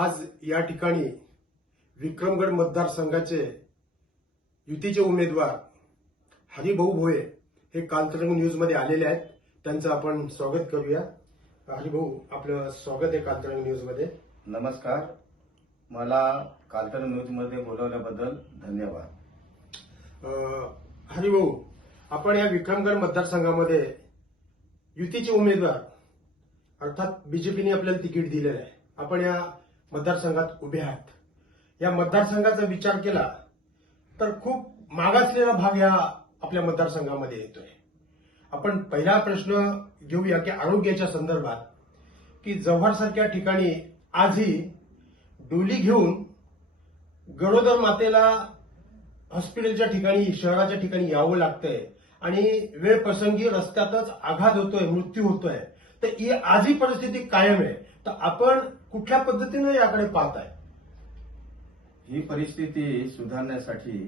आज या ठिकाणी विक्रमगड मतदारसंघाचे युतीचे उमेदवार हरिभाऊ भोये हे कालतरंग न्यूजमध्ये आलेले आहेत. त्यांचं आपण स्वागत करूया. हरिभाऊ आपलं स्वागत आहे कालतरंग न्यूजमध्ये. नमस्कार. मला कालकर न्यूजमध्ये बोलवल्याबद्दल धन्यवाद. हरिभाऊ आपण या विक्रमगड मतदारसंघामध्ये युतीचे उमेदवार अर्थात बीजेपीने आपल्याला तिकीट दिलेलं आहे. आपण या मतदारसंघात उभे आहात. या मतदारसंघाचा विचार केला तर खूप मागासलेला भाग या आपल्या मतदारसंघामध्ये येतोय. आपण पहिला प्रश्न घेऊया की आरोग्याच्या संदर्भात की जव्हारसारख्या ठिकाणी आजही डोली घेऊन गरोदर मातेला हॉस्पिटलच्या ठिकाणी शहराच्या ठिकाणी यावं लागतंय आणि वेळ प्रसंगी रस्त्यातच आघात होतोय मृत्यू होतोय तर ही आजही परिस्थिती कायम आहे. तर आपण कुठल्या पद्धतीनं याकडे पाहत आहे ही परिस्थिती सुधारण्यासाठी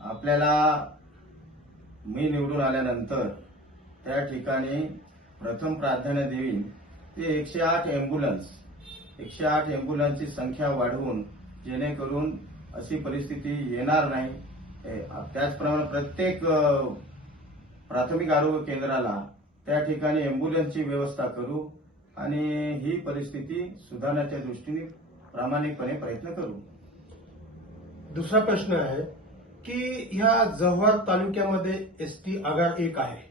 आपल्याला मी निवडून आल्यानंतर त्या ठिकाणी प्रथम प्राधान्य देईन ते एकशे आठ एम्ब्युलन्स एकशे आठ एम्ब्युलन्सची संख्या वाढवून जेणेकरून अशी परिस्थिती येणार नाही. त्याचप्रमाणे प्रत्येक प्राथमिक आरोग्य केंद्राला त्या ठिकाणी एम्ब्युलन्सची व्यवस्था करू. आणि ही परिस्थिती सुधारण्याच्या दृष्टीने प्रामाणिकपणे प्रयत्न करू. दुसरा प्रश्न आहे की ह्या जव्हार तालुक्यामध्ये एसटी आगार एक आहे.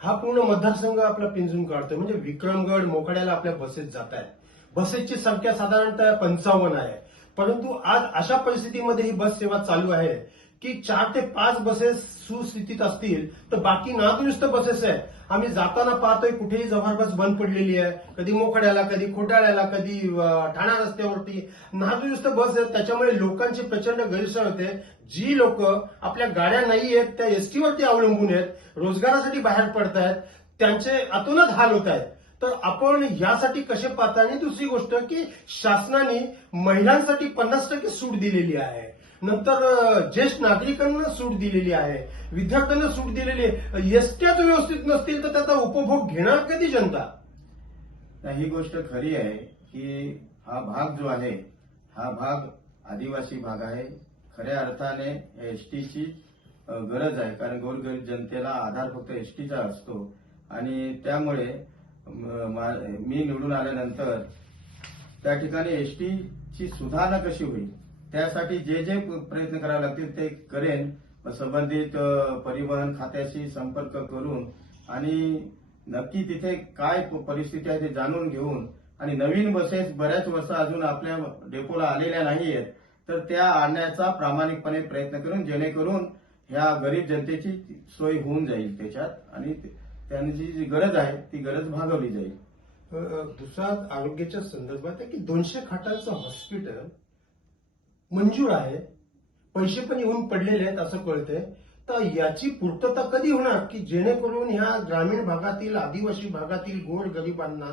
हा पूर्ण मतदारसंघ आपला पिंजून काढतोय. म्हणजे विक्रमगड मोकड्याला आपल्या बसेस जात आहेत बसेसची संख्या साधारणतः पंचावन्न आहे. परंतु आज अशा परिस्थितीमध्ये ही बस सेवा चालू आहे की चार ते पाच बसेस सुस्थितीत असतील तर बाकी नादुरुस्त बसेस आहेत. आम्ही जाताना पाहतोय कुठेही जवळपास बंद पडलेली आहे. कधी मोकड्याला कधी खोटाळ्याला कधी ठाणा रस्त्यावरती. नादुरुस्त बस आहेत त्याच्यामुळे लोकांची प्रचंड गैरसोय होते. जी लोक आपल्या गाड्या नाही आहेत त्या एसटीवरती अवलंबून आहेत रोजगारासाठी बाहेर पडतायत त्यांचे आतूनच हाल होत आहेत. तर आपण यासाठी कसे पाहता? आणि दुसरी गोष्ट की शासनाने महिलांसाठी पन्नास टक्के सूट दिलेली आहे. नंतर ज्येष्ठ नागरिकांना सूट दिलेली आहे. विद्यार्थ्यांना सूट दिलेली आहे. एसट्याच व्यवस्थित नसतील तर त्याचा उपभोग घेणार कधी जनता? ही गोष्ट खरी आहे की हा भाग जो आहे हा भाग आदिवासी भाग आहे. खऱ्या अर्थाने एसटीची गरज आहे. कारण गोरगरीब जनतेला आधार फक्त एसटीचा असतो. आणि त्यामुळे मी निवडून आल्यानंतर त्या ठिकाणी एसटीची सुधारणा कशी होईल? त्यासाठी जे जे प्रयत्न करावे लागतील ते करेन. संबंधित परिवहन खात्याशी संपर्क करून आणि नक्की तिथे काय परिस्थिती आहे ते जाणून घेऊन आणि नवीन बसेस बऱ्याच वर्ष अजून आपल्या डेपोला आलेल्या नाहीयेत तर त्या आणण्याचा प्रामाणिकपणे प्रयत्न करून जेणेकरून ह्या गरीब जनतेची सोय होऊन जाईल त्याच्यात आणि त्यांची जी गरज आहे ती गरज भागवली जाईल. दुसरा आरोग्याच्या संदर्भात आहे की दोनशे खाटांचं हॉस्पिटल मंजूर आहे पैसे पण येऊन पडलेले आहेत असं कळतंय. तर याची पूर्तता कधी होणार? की जेणेकरून ह्या ग्रामीण भागातील आदिवासी भागातील गोर गरिबांना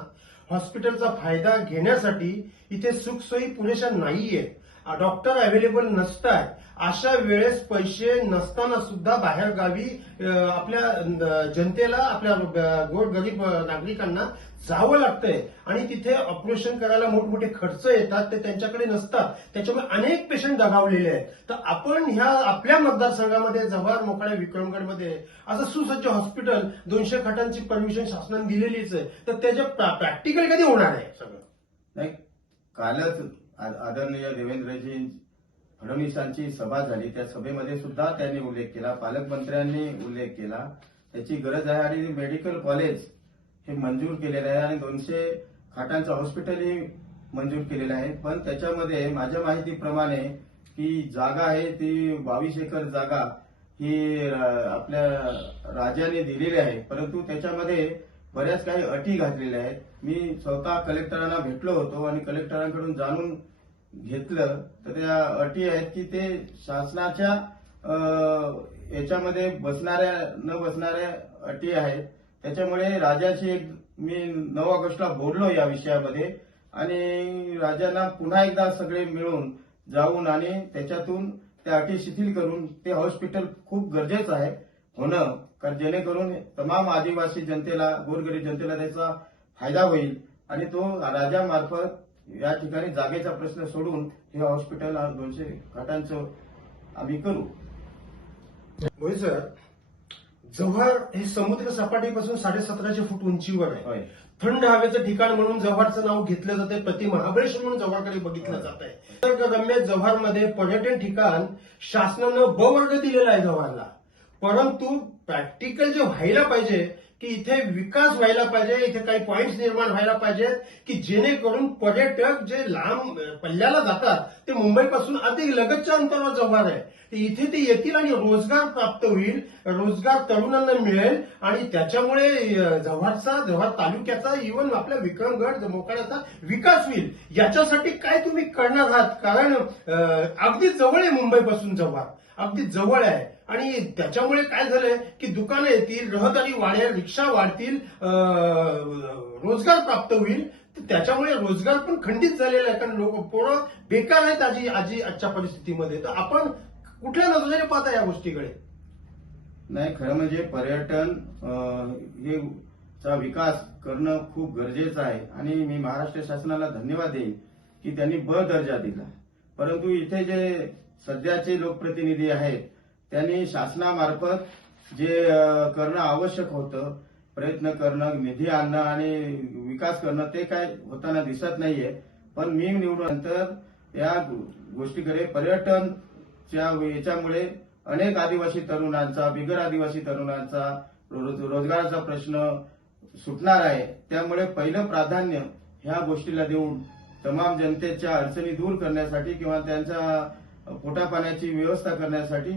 हॉस्पिटलचा फायदा घेण्यासाठी इथे सुखसोयी पुरेशा नाहीयेत. डॉक्टर अवेलेबल नसताय अशा वेळेस पैसे नसताना सुद्धा बाहेर गावी आपल्या जनतेला आपल्या गोर गरीब नागरिकांना जावं लागतंय. आणि तिथे ऑपरेशन करायला मोठमोठे खर्च येतात ते त्यांच्याकडे नसतात. त्याच्यामुळे अनेक पेशंट दगावलेले आहेत. तर आपण ह्या आपल्या मतदारसंघामध्ये जव्हार मोखाड्या विक्रमगडमध्ये असं सुसज्ज हॉस्पिटल दोनशे खाटांची परमिशन शासनाने दिलेलीच आहे. तर त्याच्या प्रॅक्टिकल कधी होणार आहे सगळं? नाही कालच आदरणीय देवेंद्रजी फडणवीसांची सभा झाली. त्या सभेमध्ये सुद्धा त्यांनी उल्लेख केला. पालकमंत्र्यांनी उल्लेख केला. त्याची गरज आहे. आणि मेडिकल कॉलेज हे मंजूर केलेलं आहे आणि दोनशे खाटांचं हॉस्पिटलही मंजूर केलेलं आहे. पण त्याच्यामध्ये माझ्या माहितीप्रमाणे की जागा आहे ती बावीस एकर जागा ही आपल्या राजाने दिलेली आहे. परंतु त्याच्यामध्ये बऱ्याच काही अटी घातलेल्या आहेत. मी स्वतः कलेक्टरांना भेटलो होतो आणि कलेक्टरांकडून जाणून घेतलं. तर त्या अटी आहेत की ते शासनाच्या याच्यामध्ये बसणाऱ्या न बसणाऱ्या अटी आहेत. त्याच्यामुळे राजाशी मी नऊ ऑगस्टला बोललो या विषयामध्ये आणि राजांना पुन्हा एकदा सगळे मिळून जाऊन आणि त्याच्यातून त्या अटी शिथिल करून ते हॉस्पिटल खूप गरजेचं आहे. होणं कारण जेणेकरून तमाम आदिवासी जनतेला गोरगरीब जनतेला त्याचा फायदा होईल. आणि तो राजामार्फत या ठिकाणी जागेचा प्रश्न सोडून हे हॉस्पिटल दोनशे खाटांचं आम्ही करू. होय सर जव्हार हे समुद्र सपाटीपासून साडेसतराशे फूट उंचीवर आहे थंड हवेचं ठिकाण म्हणून जव्हारचं नाव घेतलं जाते प्रति महाबळेश्वर म्हणून जव्हारकडे बघितलं जात आहे निसर्गरम्य जव्हारमध्ये पर्यटन ठिकाण शासनानं ब वर्ग दिलेला आहे जव्हारला. परंतु प्रॅक्टिकल जे व्हायला पाहिजे की इथे विकास व्हायला पाहिजे इथे काही पॉइंट्स निर्माण व्हायला पाहिजेत की जेणेकरून पर्यटक जे लांब पल्ल्याला जातात ते मुंबईपासून अधिक लगतच्या अंतरावर जवळ आहे. ते इथे ते येतील आणि रोजगार प्राप्त होईल रोजगार तरुणांना मिळेल आणि त्याच्यामुळे जव्हारचा जव्हार तालुक्याचा इव्हन आपल्या विक्रमगड मोकाड्याचा विकास होईल. याच्यासाठी काय तुम्ही करणार आहात? कारण अगदी जवळ आहे मुंबईपासून जव्हार. अगदी जवळ आहे. आणि त्याच्यामुळे काय झालंय की दुकानं येतील रहदारी वाढेल रिक्षा वाढतील रोजगार प्राप्त होईल. त्याच्यामुळे रोजगार पण खंडित झालेला आहे. कारण लोक पोरं बेकार आहेत आजी आजी आजच्या परिस्थितीमध्ये. तर आपण कुठल्या नजरेने पाहता या गोष्टीकडे? नाही खरं म्हणजे पर्यटन हे चा विकास करणं खूप गरजेचं आहे. आणि मी महाराष्ट्र शासनाला धन्यवाद देईन की त्यांनी ब दर्जा दिला. परंतु इथे जे सध्याचे लोकप्रतिनिधी आहेत त्यांनी शासनामार्फत जे करणं आवश्यक होतं प्रयत्न करणं निधी आणणं आणि विकास करणं ते काय होताना दिसत नाहीये. पण मी निवडल्यानंतर या गोष्टीकडे पर्यटनच्या याच्यामुळे अनेक आदिवासी तरुणांचा बिगर आदिवासी तरुणांचा रोज- रोजगाराचा प्रश्न सुटणार आहे. त्यामुळे पहिलं प्राधान्य ह्या गोष्टीला देऊन तमाम जनतेच्या अडचणी दूर करण्यासाठी किंवा त्यांच्या पोटापाण्याची व्यवस्था करण्यासाठी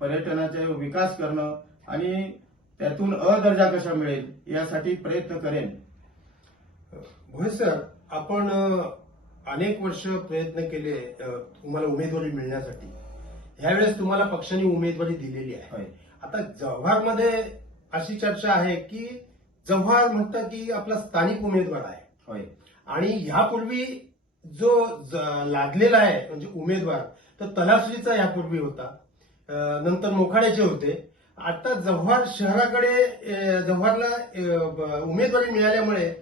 पर्यटनाचा विकास करणं आणि त्यातून अ दर्जा कसा मिळेल यासाठी प्रयत्न करेन. होय सर आपण अनेक वर्ष प्रयत्न केले तुम्हाला उमेदवारी मिळण्यासाठी. यावेळेस तुम्हाला पक्षाने उमेदवारी दिलेली आहे. आता जव्हारमध्ये अशी चर्चा आहे की जव्हार म्हणतात की आपला स्थानिक उमेदवार आहे. होय. आणि ह्यापूर्वी जो लादलेला आहे म्हणजे उमेदवार तर तलासरीचा यापूर्वी होता. नंतर मोखाड्याचे होते. आता जव्हार शहराकडे जव्हारला उमेदवारी मिळाल्यामुळे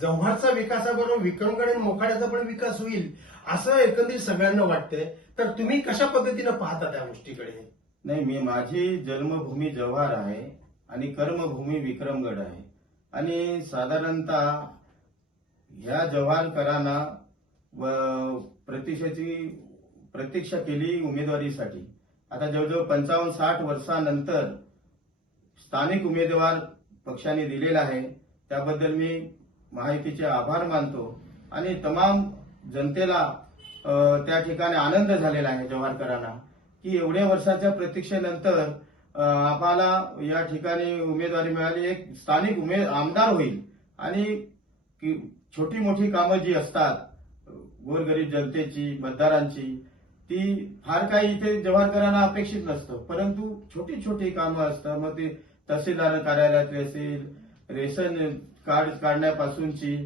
जव्हारचा विकासाबरोबर विक्रमगड आणि मोखाड्याचा पण विकास होईल असं एकंदरीत सगळ्यांना वाटतंय. तर तुम्ही कशा पद्धतीनं पाहता त्या गोष्टीकडे? नाही मी माझी जन्मभूमी जव्हार आहे आणि कर्मभूमी विक्रमगड आहे. आणि साधारणतः ह्या जव्हारकरांना व प्रतीक्षेची प्रतीक्षा केली उमेदवारीसाठी. आता जवळजवळ पंचावन्न साठ वर्षानंतर स्थानिक उमेदवार पक्षाने दिलेला आहे. त्याबद्दल मी माहितीचे आभार मानतो. आणि तमाम जनतेला त्या ठिकाणी आनंद झालेला आहे जव्हारकरांना की एवढ्या वर्षाच्या प्रतीक्षेनंतर आम्हाला या ठिकाणी उमेदवारी मिळाली. एक स्थानिक उमेद आमदार होईल. आणि छोटी मोठी कामं जी असतात गोरगरीब जनतेची मतदारांची ती फार काही इथे जव्हारकरांना अपेक्षित नसतं. परंतु छोटी छोटी कामं असतात. मग ते तहसीलदार कार्यालयातले असेल रेशन कार्ड काढण्यापासूनची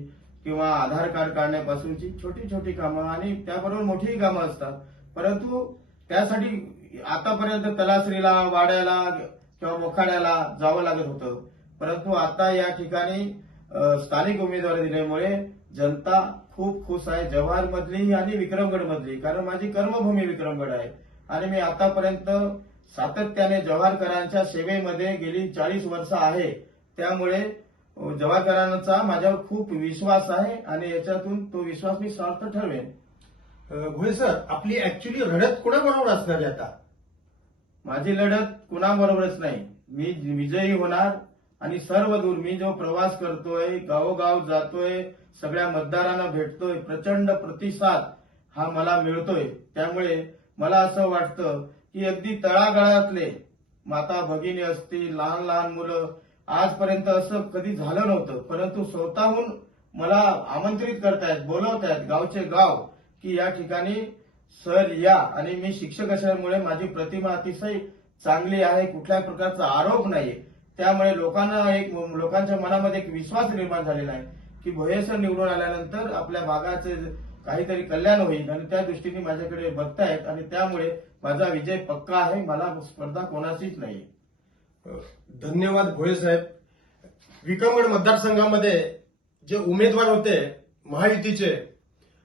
किंवा आधार कार्ड काढण्यापासूनची छोटी छोटी कामं आणि त्याबरोबर मोठीही कामं असतात. परंतु त्यासाठी आतापर्यंत तलासरीला वाड्याला किंवा मोखाड्याला जावं लागत होतं. परंतु आता या ठिकाणी स्थानिक उमेदवारी दिल्यामुळे जनता खूप खुश आहे. जव्हार मधली आणि विक्रमगड मधली कारण माझी कर्मभूमी विक्रमगड आहे. आणि मी आतापर्यंत सातत्याने जव्हारकरांच्या सेवेमध्ये गेली चाळीस वर्ष आहे. त्यामुळे जव्हारकरांचा माझ्यावर खूप विश्वास आहे आणि याच्यातून तो विश्वास मी सार्थ ठरवेन. भोये सर आपली ऍक्च्युली रडत कोणाबरोबर असणार आहे आता? माझी लढत कुणाबरोबरच नाही. मी विजयी होणार आणि सर्व दूर मी जो प्रवास करतोय गावोगाव जातोय सगळ्या मतदारांना भेटतोय प्रचंड प्रतिसाद हा मला मिळतोय. त्यामुळे मला असं वाटतं की अगदी तळागाळातले माता भगिनी असतील लहान लहान मुलं आजपर्यंत असं कधी झालं नव्हतं. परंतु स्वतःहून मला आमंत्रित करतायत बोलवतायत गावचे गाव की या ठिकाणी सर या आणि मी शिक्षक असल्यामुळे माझी प्रतिमा अतिशय चांगली आहे कुठल्याही प्रकारचा आरोप नाहीये. त्यामुळे लोकांना एक लोकांच्या मनामध्ये एक विश्वास निर्माण झालेला आहे की भोये सर निवडून आल्यानंतर आपल्या भागाचे काहीतरी कल्याण होईल. आणि त्या दृष्टीने माझ्याकडे बघतायत आणि त्यामुळे माझा विजय पक्का आहे. मला स्पर्धा कोणाशीच नाही. धन्यवाद भोये साहेब विक्रमगड मतदारसंघामध्ये जे उमेदवार होते महायुतीचे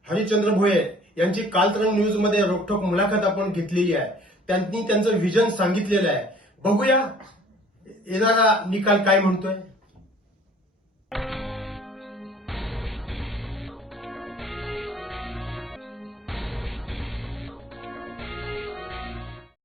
हरिश्चंद्र भोये यांची कालतरण न्यूजमध्ये रोखोक मुलाखत आपण घेतलेली आहे. त्यांनी त्यांचं विजन सांगितलेलं आहे. बघूया येणारा निकाल काय म्हणतोय?